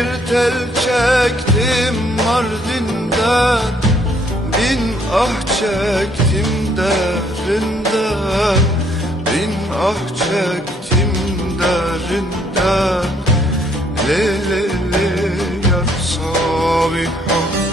bir tel çektim Mardin'den Bin ah çektim derinden Bin ah çektim derinden. Le le le ya Sabiha.